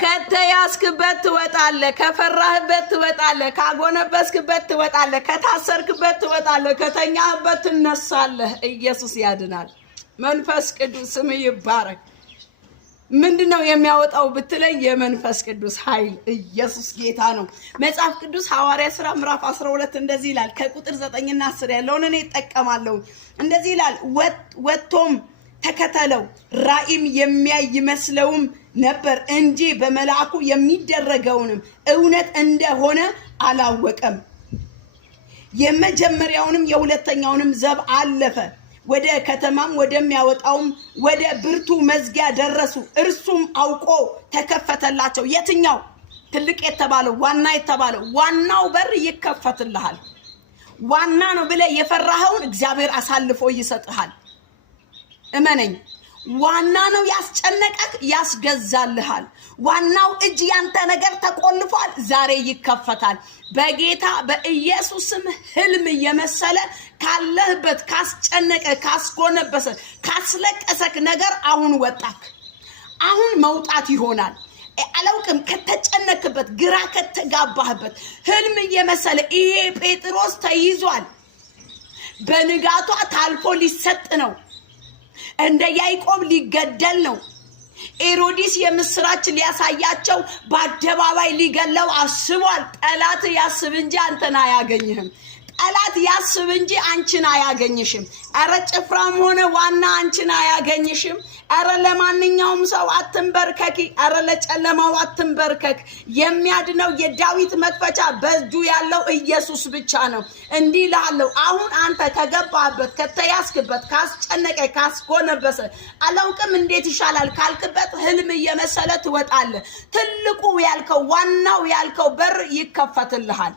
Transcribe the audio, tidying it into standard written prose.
ከተያዝክበት ትወጣለህ ከፈራህበት ትወጣለህ ካጎነበስክበት ትወጣለህ ከታሰርክበት ትወጣለህ ከተኛህበት ትነሳለህ ኢየሱስ ያድናል መንፈስ ቅዱስ ስም ይባረክ ምንድነው የሚያወጣው ብትለኝ የመንፈስ ቅዱስ ኃይል ኢየሱስ ጌታ ነው መጽሐፍ ቅዱስ ሐዋርያ ሥራ ምዕራፍ 12 እንደዚህ ይላል ከቁጥር 9 እና 10 ያለውን እኔ ተጠቀማለሁ እንደዚህ ይላል ወጥቶም ተከተለው ራእይም የሚያይ ይመስለውም ነበር እንጂ በመላእኩ የሚደረገውንም እውነት እንደሆነ አላወቀም የመጀመሪያውንም የሁለተኛውንም ዘብ አለፈ ወደ ከተማም ወደሚያወጣውም ወደ ብርቱ መዝጊያ ደረሱ እርሱም አውቆ ተከፈተላቸው የትኛው ትልቅ የተባለው ዋና የተባለው ዋናው በር ይከፈትልሃል ዋና ነው ብለ የፈራኸውን እግዚአብሔር አሳልፎ ይሰጥሃል እመነኝ ዋና ነው ያስጨነቀክ ያስገዛልሃል ዋናው እጅ ያንተ ነገር ተቆልፏል ዛሬ ይከፈታል በጌታ በኢየሱስም ህልም የመሰለ ካለህበት ካስጨነቀ ካስጎነበሰ ካስለቀሰክ ነገር አሁን ወጣክ አሁን መውጣት ይሆናል አላውቅም ከተጨነክበት ግራ ከተጋባህበት ህልም የመሰለ ይሄ ጴጥሮስ ተይዟል በንጋቷ ታልፎ ሊሰጥ ነው እንደ ያዕቆብ ሊገደል ነው ኤሮዲስ የምስራች ሊያሳያቸው በአደባባይ ሊገለው አስቧል ጠላት ያስብ እንጂ አንተና ያገኝህም ጠላት ያስብ እንጂ አንቺን አያገኝሽም አረ ጭፍራም ሆነ ዋና አንቺን አያገኝሽም አረ ለማንኛውም ሰው አትንበርከኪ አረ ለጨለማው አትንበርከክ የሚያድነው የዳዊት መክፈቻ በእጁ ያለው ኢየሱስ ብቻ ነው እንዲህ ላለው አሁን አንተ ከገባህበት ከተያዝክበት ካስጨነቀ ካስጎነበሰ አላውቅም እንዴት ይሻላል ካልክበት ህልም የመሰለ ትወጣለህ ትልቁ ያልከው ዋናው ያልከው በር ይከፈትልሃል